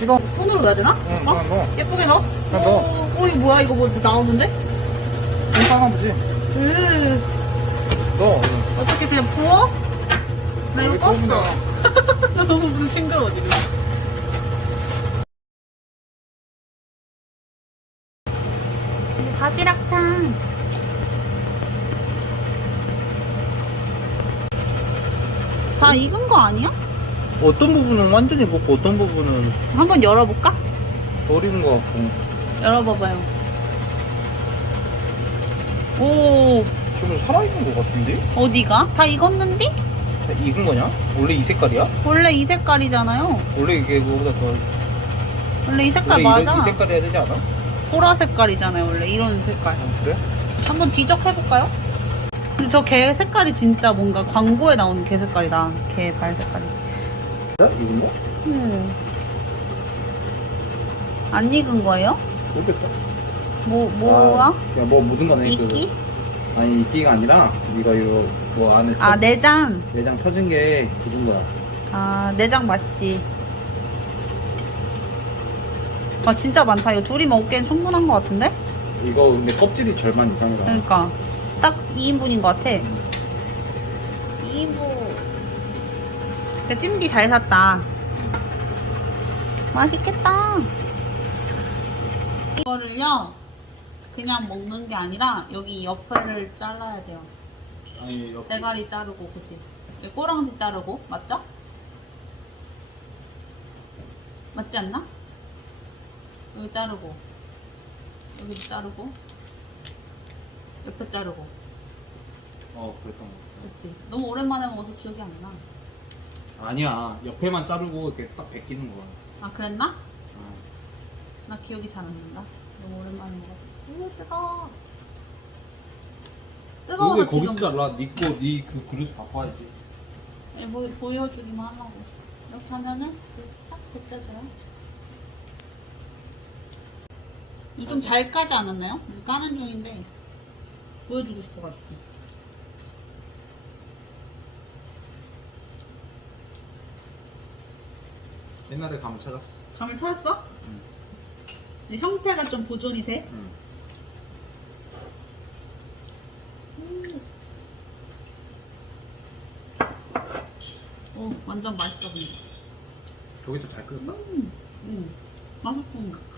싫어. 손으로 넣어야 되나? 응, 어? 그냥 넣어. 예쁘게 넣어? 그냥 넣어. 어, 어, 이거 뭐야? 이거 뭐 나오는데? 괜찮아 보지. 으, 넣어. 어떻게 그냥 부어? 나 이거 여기 껐어. 나 너무 무슨 싱그러워, 지금. 이게 바지락탕. 다 익은 거 아니야? 어떤 부분은 완전히 먹고 어떤 부분은 한번 열어볼까? 덜 익은 것 같고. 열어봐봐요. 오, 지금 살아있는 것 같은데? 어디가? 다 익었는데? 다 익은 거냐? 원래 이 색깔이야? 원래 이 색깔이잖아요. 원래 이게 그거보다 더. 원래 이 색깔 원래 맞아. 이런, 이 색깔 해야 되지 않아? 보라 색깔이잖아요. 원래 이런 색깔. 아, 그래? 한번 뒤적해볼까요? 근데 저 개 색깔이 진짜 뭔가 광고에 나오는 개 색깔이다. 개 발 색깔이. 야, 익은 거? 음. 안 익은 거예요? 모르겠다. 뭐, 뭐야? 야, 뭐 묻은 거네. 이끼? 그, 아니, 이끼가 아니라, 이거, 이거, 뭐 안에. 아, 내장. 내장 터진 게 굳은 거야. 아, 내장 맛있지. 아, 진짜 많다. 이거 둘이 먹기엔 충분한 것 같은데? 이거 근데 껍질이 절반 이상이라. 그러니까. 딱 2인분인 것 같아. 2인분. 근데 찜기 잘 샀다. 맛있겠다. 이거를요, 그냥 먹는 게 아니라 여기 옆에를 잘라야 돼요. 아니, 옆 대가리 자르고, 그치? 여기 꼬랑지 자르고, 맞죠? 맞지 않나? 여기 자르고, 여기도 자르고, 옆에 자르고. 어, 그랬던 거. 그치? 너무 오랜만에 먹어서 기억이 안 나. 아니야. 옆에만 자르고 이렇게 딱 벗기는 거야. 아, 그랬나? 아, 나 기억이 잘 안 난다. 너무 오랜만에 먹어서. 우, 뜨거워. 뜨거워서 근데 지금 거기서 잘라. 니꺼, 니그 그릇 바꿔야지. 예, 뭐, 보여주기만 하려고. 이렇게 하면은 이렇게 딱 벗겨져요. 이거 좀잘 까지 않았나요? 까는 중인데 보여주고 싶어가지고. 옛날에 감 찾았어. 감을 찾았어? 응. 근데 형태가 좀 보존이 돼? 응. 오, 완전 맛있어 근데. 저기도 잘 끓였다. 음, 음, 맛있고.